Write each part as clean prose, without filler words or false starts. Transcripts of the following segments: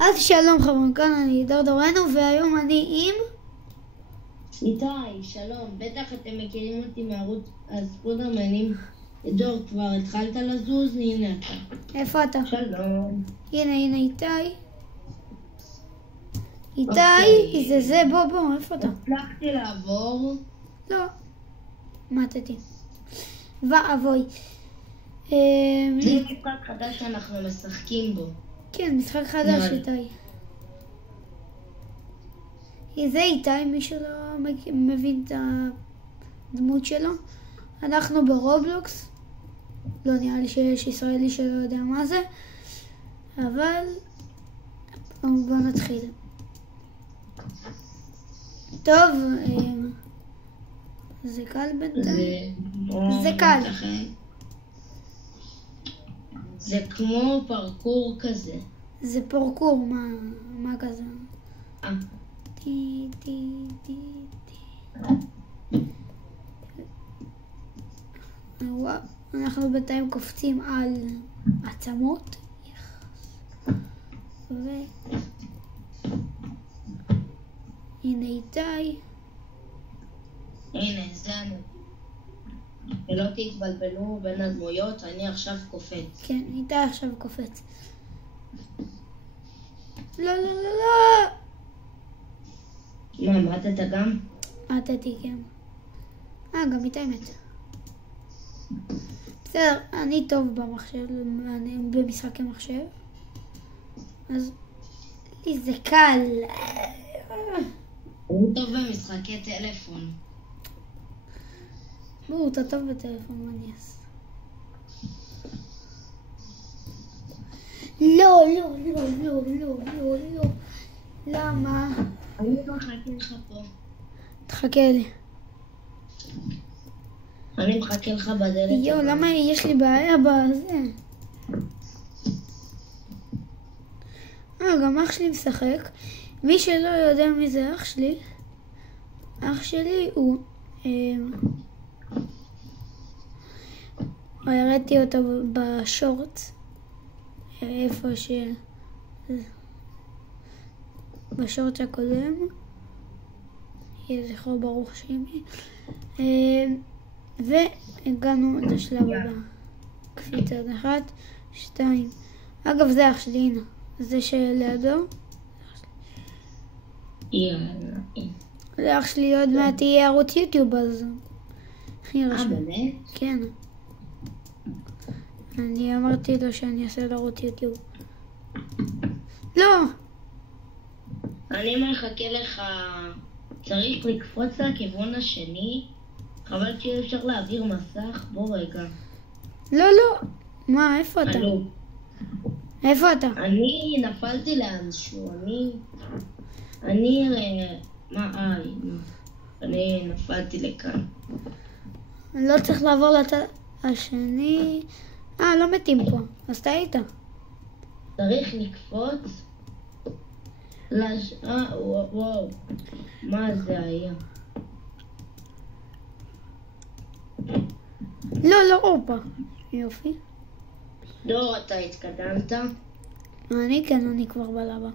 אז שלום חברים, כאן אני דורנו, והיום אני עם... איתי, שלום. בטח אתם מכירים אותי מערוץ הספודרמנים. דור, כבר התחלת לזוז? הנה אתה. איפה אתה? שלום. הנה איתי. אוקיי. איתי, זה, בוא, איפה אתה? הצלחתי לעבור. לא. מתתי. ואבוי. זה משחק חדש שאנחנו משחקים בו. כן, משחק חדש איתי. זה איתי, מי שלא מבין את הדמות שלו. אנחנו ברובלוקס. לא נראה לי שיש ישראלי שלא יודע מה זה. אבל בואו נתחיל. טוב, זה קל בינתיים. זה קל. זה כמו פרקור כזה. זה פרקור, מה כזה? טי. וואו, אנחנו בינתיים קופצים על עצמות. הנה איתי. הנה, זה אני. ולא תתבלבלו בין הדמויות, אני עכשיו קופץ. כן, איתי עכשיו קופץ. לא. מה, מתת גם? מתתי, כן. גם איתי מת. בסדר, אני טוב במחשב, אני במשחקי מחשב. אז לי זה קל. הוא טוב במשחקי טלפון. אתה טוב בטלפון, מה אני אעשה? לא. למה? אני מחכה לך פה. תחכה לי. אני מחכה לך בדלת. למה יש לי בעיה בזה? גם אח שלי משחק. מי שלא יודע מי זה אח שלי, אח שלי הוא... הראיתי אותו בשורט, איפה בשורט הקודם, יהיה זכרו ברוך שמי, והגענו לשלב הבא. קפיצה 1, 2. אגב, זה אח שלי, הנה. זה שלידו. לאח שלי עוד מעט יהיה ערוץ יוטיוב, אז... באמת? כן. אני אמרתי לו שאני אעשה לו ערוץ יוטיוב. לא! אני מחכה לך. צריך לקפוץ לכיוון השני. חבל שאי אפשר להעביר מסך. בוא רגע. לא. מה, איפה אתה? איפה אתה? אני נפלתי לאנשהו. אני נפלתי לכאן. לא צריך לעבור לצד השני. לא מתים פה. אז טעית. צריך לקפוץ. וואו. מה זה היה? לא, אופה. יופי. לא, אתה התקדמת? אני כבר בלבה.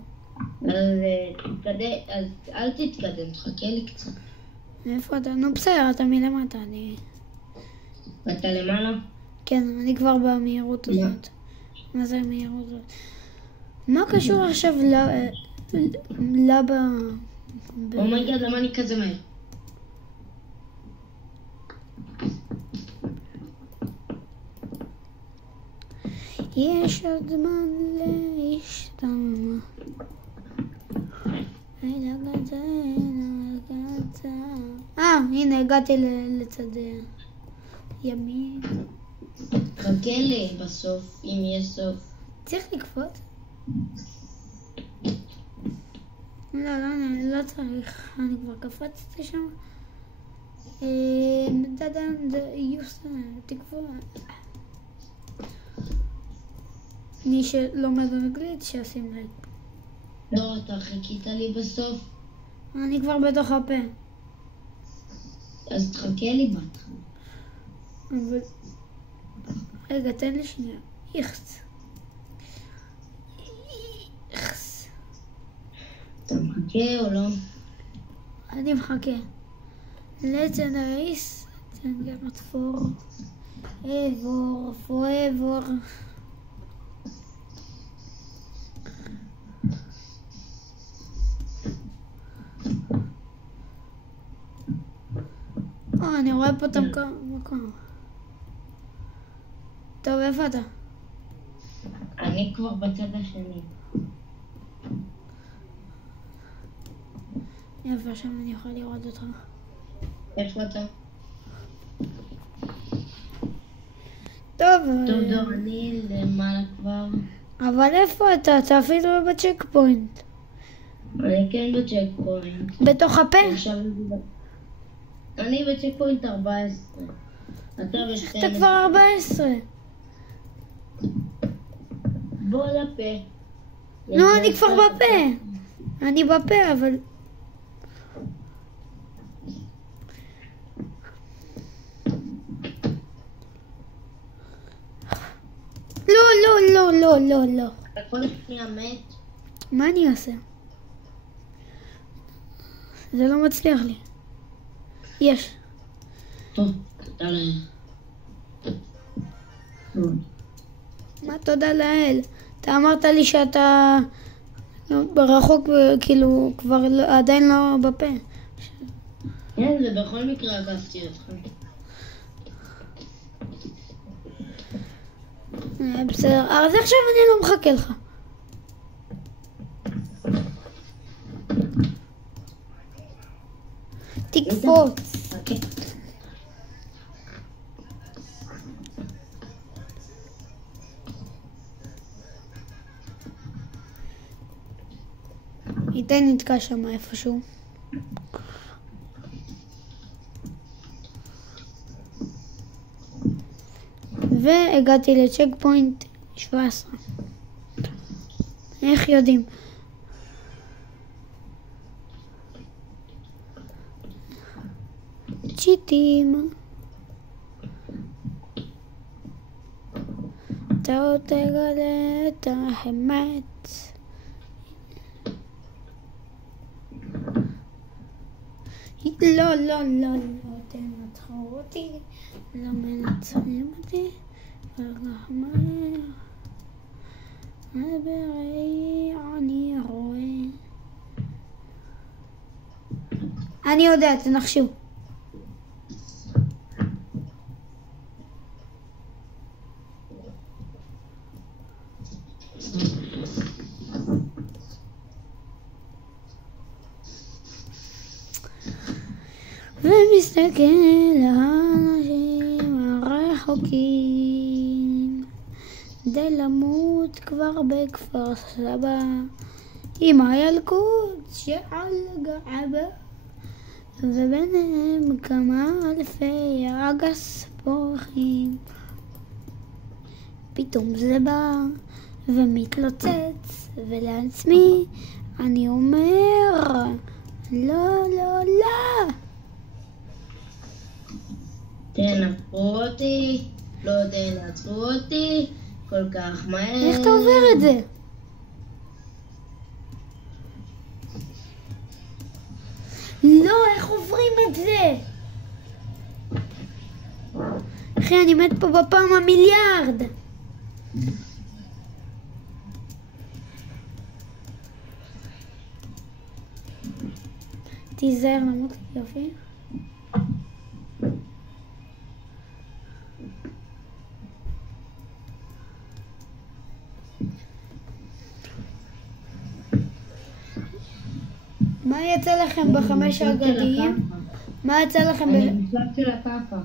אז אל תתקדם, תחכה לי קצת. איפה אתה? נו בסדר, אתה מלמטה, אתה למעלה? כן, אני כבר במהירות הזאת. מה זה המהירות הזאת? מה קשור עכשיו לבה... אומייגאד, למה אני כזה מהר? יש עוד זמן להשתמע. הנה הגעתי לצד ימין. חכה לי בסוף, אם יש סוף. צריך לקפוץ? לא צריך, אני כבר קפצתי שם. תקפו. מי שלומד אנגלית שישים לב. לא, אתה חיכית לי בסוף. אני כבר בתוך הפה. אז תחכה לי בהתחלה. אבל... רגע, תן לי שנייה. איכס. מחכה או לא? אני מחכה. Let's nice. Then get it for forever. אני רואה פה את המקום. טוב, איפה אתה? אני כבר בצד השני. איפה שם אני יכול לראות אותך? איפה אתה? טוב, דור, אני למעלה כבר. אבל איפה אתה? אתה אפילו לא בצ'ק פוינט. אני כן בצ'ק פוינט. בתוך הפה? אני בצ'ק פוינט 14. אתה ב-12. אתה כבר 14. בוא לפה. נו, אני כבר בפה. אני בפה, אבל... לא. הכל שנייה מת. מה אני אעשה? זה לא מצליח לי. יש. טוב, תודה לאל. מה תודה לאל? אתה אמרת לי שאתה ברחוק, כאילו, כבר עדיין לא בפה. כן, זה בכל מקרה עקפתי אותך. בסדר, אז עכשיו אני לא מחכה לך. תקפוץ. אוקיי. איתי נתקע שם איפשהו. והגעתי לצ'ק פוינט 17. איך יודעים? צ'יטים. אתה עוד תגלה את האמת. לא, תנצחו אותי, לא מנצחים אותי, וכך מהר, בראי אני רואה. אני יודע, תנחשו. ומסתכל האנשים הרחוקים די למות כבר בכפר סבא עם הילקוט שעל געבה וביניהם כמה אלפי אגס פורחים. פתאום זה בא ומתלוצץ ולעצמי אני אומר לא. תנצחו אותי, לא תנצחו אותי, כל כך מהר. איך אתה עובר את זה? לא, איך עוברים את זה? אחי, אני מת פה בפעם המיליארד. תיזהר למות, יופי. מה יצא לכם בחמש האגדיים? מה יצא לכם אני נפלט של הכאפה.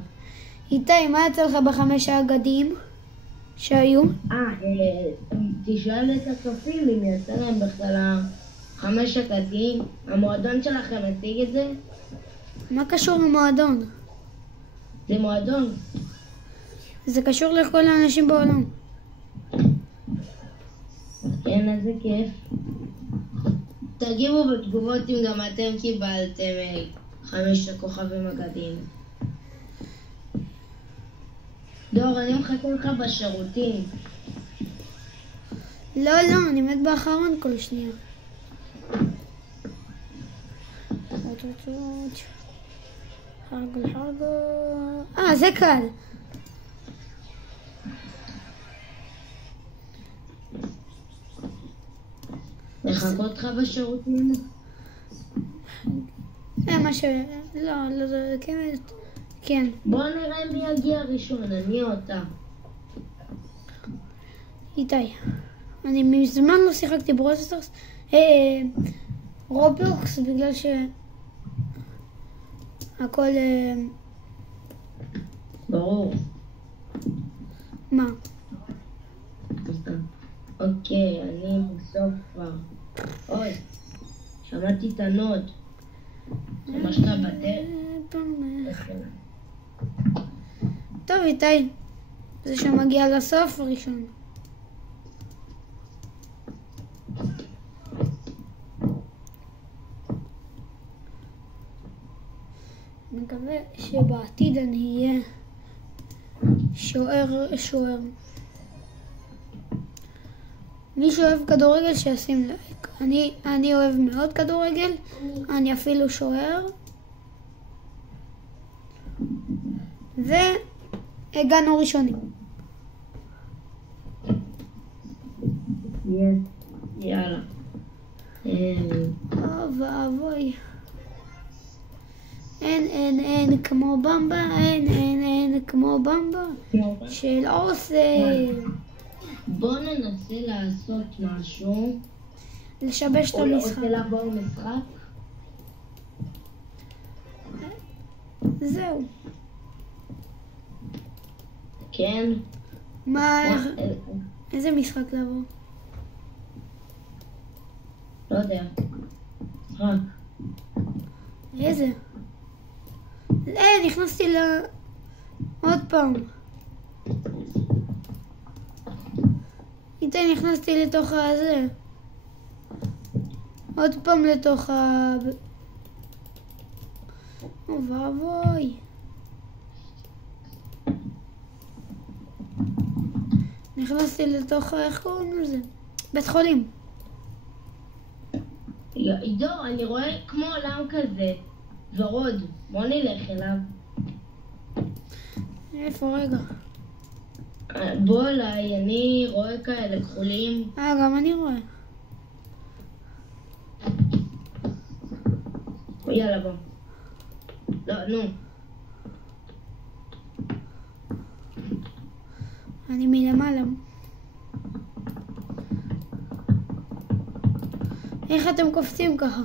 איתי, מה יצא לך בחמש האגדיים שהיו? תשאל את הצופים אם יצא להם בכלל החמש אגדיים. המועדון שלכם הציג את זה? מה קשור למועדון? זה מועדון. זה קשור לכל האנשים בעולם. כן, איזה כיף. תגיבו בתגובות אם גם אתם קיבלתם 5 כוכבים אגדיים. דור, אני מחכה לך בשירותים. לא, אני מת באחרון כל שנייה. חרגל. זה קל. לחכות לך בשירותים? מה ש... לא, כן. בוא נראה מי יגיע ראשון, אני או אתה. איתי. אני מזמן לא שיחקתי ברוסטרס. רובלוקס, בגלל הכל... ברור. מה? אוקיי, אני בסוף כבר. אוי, שמעתי את הנוד. זה מה שאתה בדרך. טוב, איתי. זה שמגיע לסוף הראשון. אני מקווה שבעתיד אני אהיה שוער. מי שאוהב כדורגל שישים לייק. אני אוהב מאוד כדורגל, אני אפילו שוער. והגענו ראשונים. יאללה. ואבוי. אין כמו במבה, אין כמו במבה של אוסם. בוא ננסה לעשות משהו. לשבש את המשחק. או רוצה לעבור משחק? זהו. כן. מה? איזה משחק לעבור? לא יודע. משחק. איזה? נכנסתי עוד פעם. איתי נכנסתי לתוך הזה. עוד פעם לתוך ואבוי. נכנסתי לתוך, איך קוראים לזה? בית חולים. עידו, אני רואה כמו עולם כזה. ורוד, בוא נלך אליו. איפה רגע? בוא אליי, אני רואה כאלה כחולים. גם אני רואה. יאללה בוא. לא, נו. אני מלמעלה. איך אתם קופצים ככה?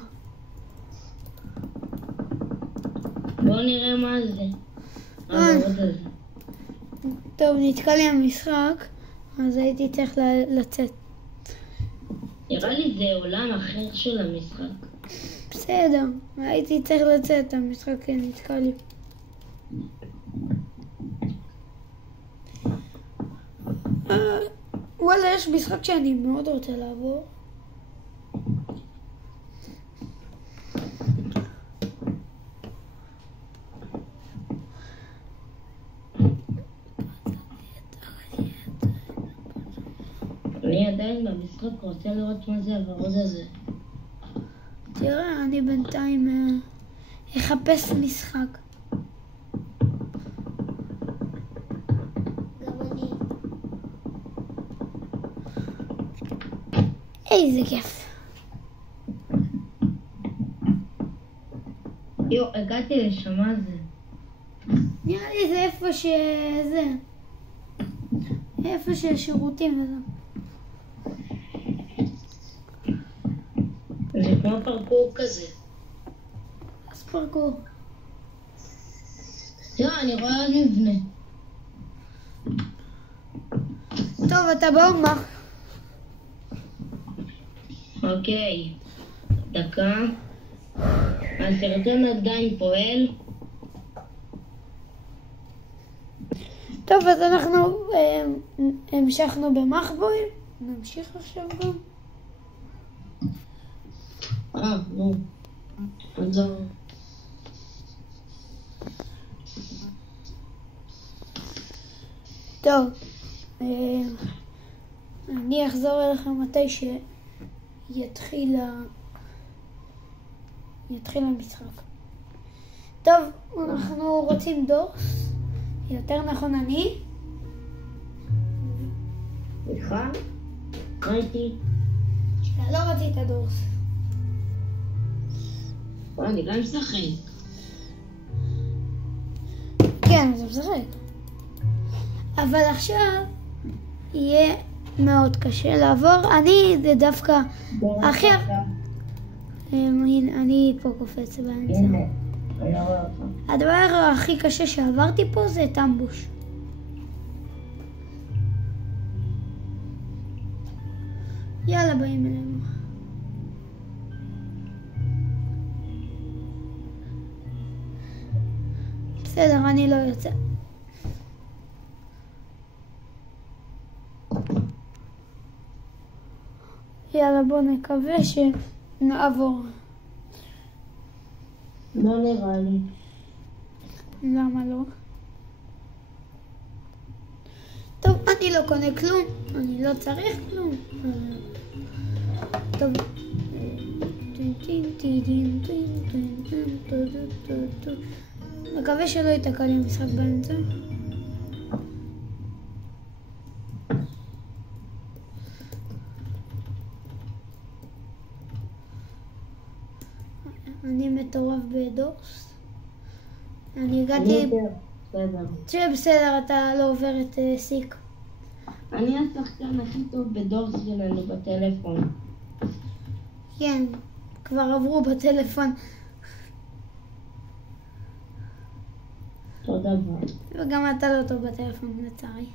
בוא נראה מה זה. טוב, נתקע לי המשחק, אז הייתי צריך לצאת. נראה לי זה עולם אחר של המשחק. בסדר, הייתי צריך לצאת, המשחק נתקע לי. וואלה, יש משחק שאני מאוד רוצה לעבור. אני עדיין במשחק רוצה לראות מה זה הוורוד הזה. תראה, אני בינתיים אחפש משחק. גם אני. איזה כיף. הגעתי לשם מה זה. נראה לי זה איפה שהשירותים וזה. זה כמו פרקור כזה. אז פרקור. תראה, אני רואה עוד מבנה. טוב, אתה באומה. אוקיי. דקה. הסרטון עדיין פועל. טוב, אז אנחנו המשכנו במחבואים. נמשיך עכשיו גם. נו. עזוב. טוב. אני אחזור אליכם מתי שיתחיל יתחיל המשחק. טוב, אנחנו רוצים דורס. יותר נכון אני. סליחה? מה איתי? לא רצית דורס. אני גם משחק. כן, זה משחק. אבל עכשיו יהיה מאוד קשה לעבור. אני זה דווקא הכי... אני פה קופץ באמצע. הנה, אני לא רואה אותך. הדבר הכי קשה שעברתי פה זה טמבוש. יאללה, באים אלינו. בסדר, אני לא יוצא. יאללה, בוא נקווה שנעבור. לא נראה לי. למה לא? טוב, אני לא קונה כלום. אני לא צריך כלום. טוב. מקווה שלא ייתקע לי משחק באמצע. אני מטורף בדורס. אני הגעתי... בסדר. בסדר, אתה לא עובר את סיק. אני השחקן הכי טוב בדורס שלנו בטלפון. כן, כבר עברו בטלפון. אותו דבר. וגם אתה לא טוב בטלפון, לצערי.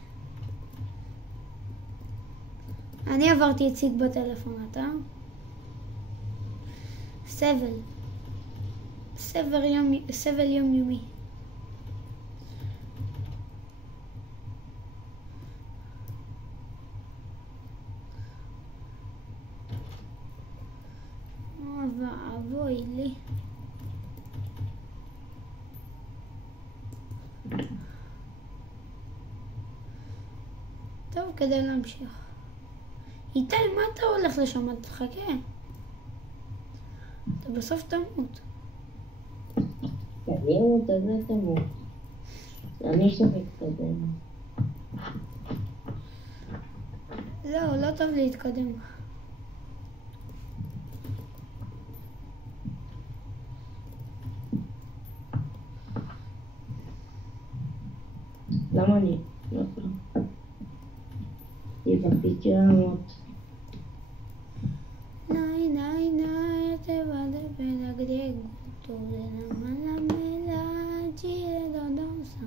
אני עברתי את סיק בטלפון, אתה? סבל יומיומי. ואבוי לי. טוב, כדי להמשיך. איתי, מה אתה הולך לשם? תחכה. אתה בסוף תמות. אני אמות, אז לא תמות. אני שמתקדם. לא טוב להתקדם. למה אני? לא יכול. בפיג'מות. נאי, תבדה ולגדג אותו לנמלה מלאג'י לדודום שם.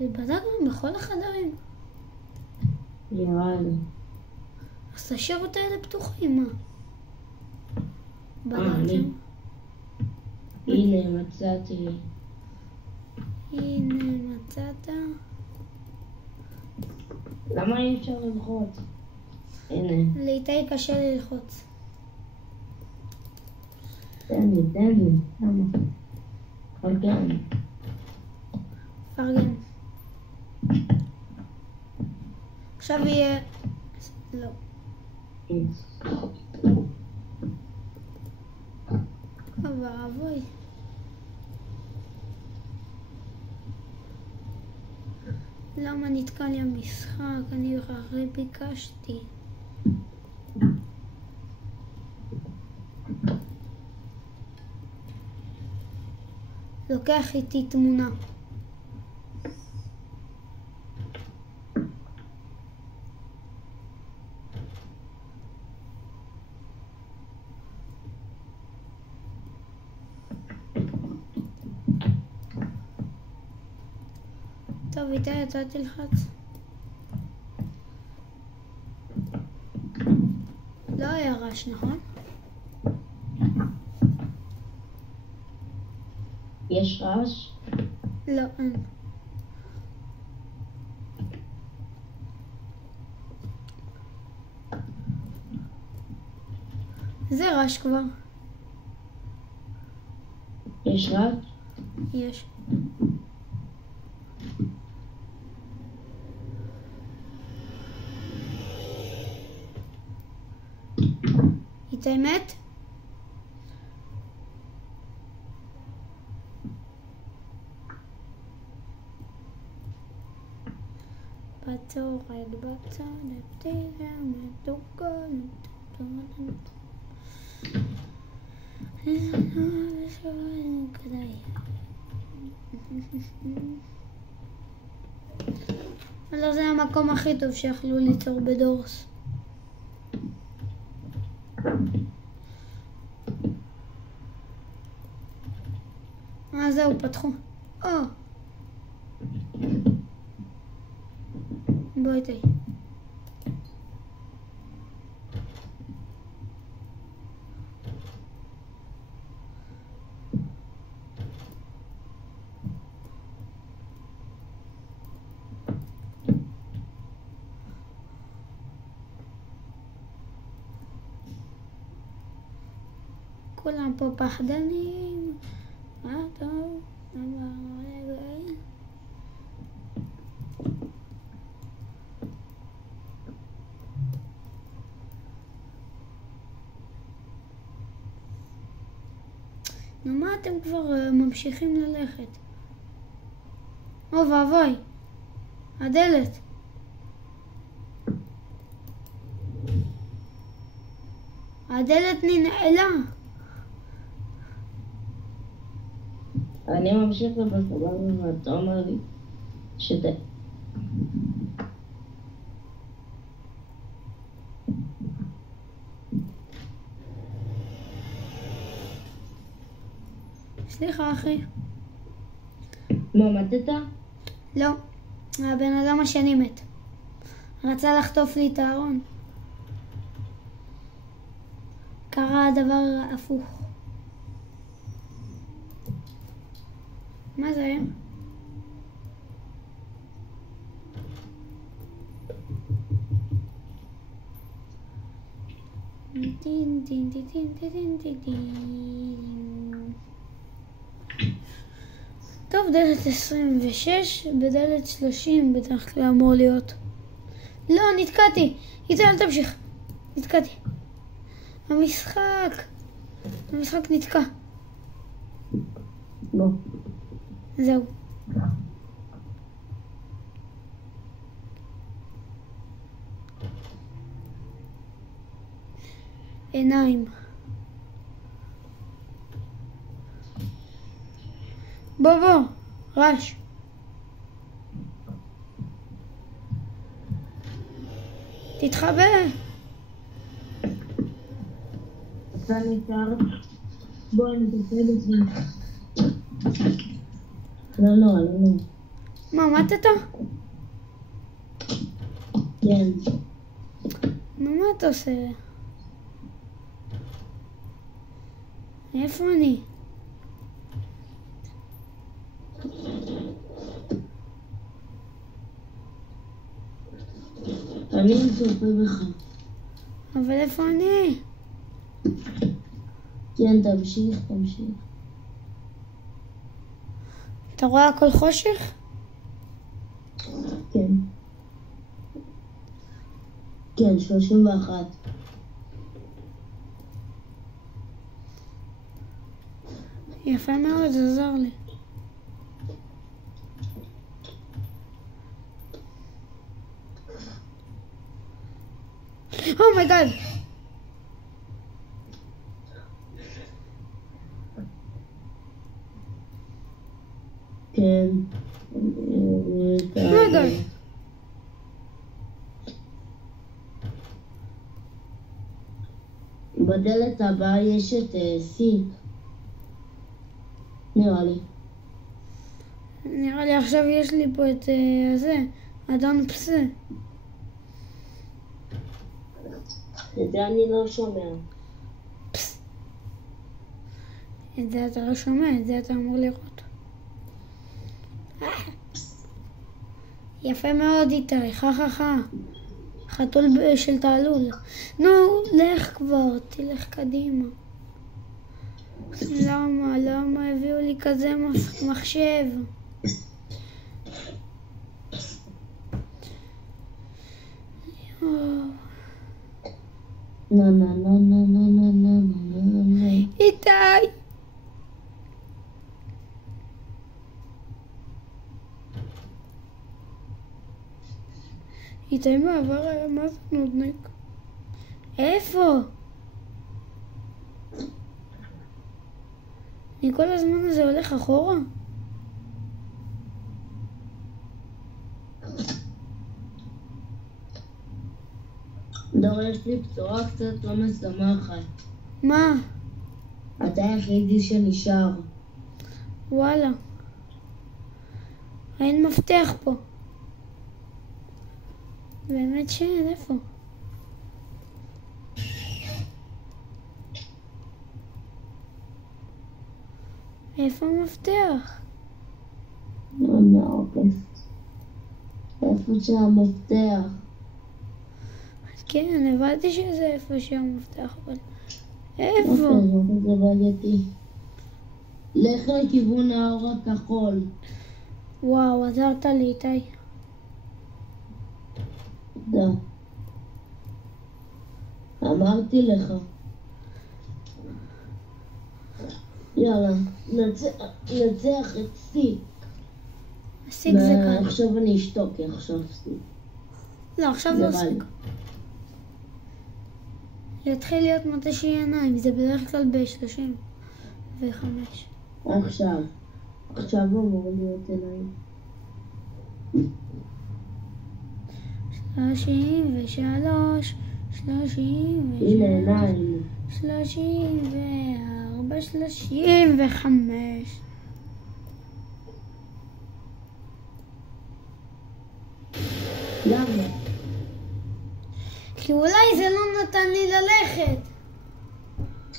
בדקנו בכל החדרים. נראה לי. אז השירות האלה פתוחים, מה? אני. הנה, מצאתי. הנה, מצאת. למה אי אפשר ללחוץ? הנה. לאיתי קשה ללחוץ. תן לי. למה? פרגן. פרגן. עכשיו יהיה... לא. אבוי. למה נתקע לי המשחק? אני הרי ביקשתי. לוקח איתי תמונה. טוב, איתי, אתה תלחץ. לא היה רעש, נכון? יש רעש? לא, אין. זה רעש כבר. יש רעש? יש. את האמת? בצורת בצד הפתילה מתוקה לא, זה המקום הכי טוב שיכלו ליצור בדורס. זהו, פתחו. בואי תהי. כולם פה פחדנים. טוב, נו, מה אתם כבר ממשיכים ללכת? ואבוי, הדלת. הדלת ננעלה. אני ממשיך ובסבבה ואתה אומר לי שתה. סליחה אחי. מה, מתת? לא, הבן אדם השני מת. רצה לחטוף לי את הארון. קרה הדבר הפוך. מה זה היה? טין טין טין טין טין טין טין. טוב, דלת 26, בדלת 30 בדרך כלל אמור להיות. לא, נתקעתי. איתי, אל תמשיך. נתקעתי. המשחק נתקע. לא. זהו. עיניים. בוא, רש. תתחבא. אתה נשאר. בוא, אני תפרד אותך. לא. מה, מתת? כן. מה אתה עושה? איפה אני? אני צופה בך. אבל איפה אני? כן, תמשיך. אתה רואה הכל חושך? כן, 31. יפה מאוד, זה עזר לי. אומייגאד! כן. אומייגאד! בדלת הבאה יש את C. נראה לי עכשיו יש לי פה את זה, אדון פסה. את זה אני לא שומע. את זה אתה לא שומע, את זה אתה אמור לראות. יפה מאוד איתי, חככה. חתול של תעלול. נו, לך כבר, תלך קדימה. למה הביאו לי כזה מחשב? No. איתי מעבר היה מה זה נודניק? איפה? אני כל הזמן הזה הולך אחורה? דור, יש לי בשורה קצת לא משמחת. מה? אתה היחידי שנשאר. וואלה. אין מפתח פה. באמת שאין, איפה? איפה המפתח? לא מהעוקף. איפה שהמפתח? כן, הבנתי שזה איפה שהמפתח, אבל איפה? זה בעייתי. לך לכיוון האור הכחול. וואו, עזרת לי איתי. תודה. אמרתי לך. יאללה, נצח את סיק. סיק זה קל. עכשיו אני אשתוק, כי עכשיו סיק. לא, עכשיו לא סיק. יתחיל להיות מתי שיהיה עיניים, זה בדרך כלל ב-35. עכשיו אמור להיות עיניים. 33, 30, הנה עיניים. 34, 35. למה? כי אולי זה לא נתן לי ללכת.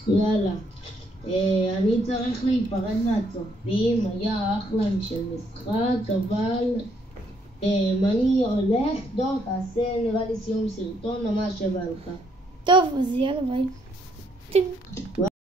יאללה. אני צריך להיפרד מהצופים, היה אחלה של משחק, אבל אני הולך, דור, תעשה נראה לי סיום סרטון, ממש שבא לך. טוב, אז יאללה ביי.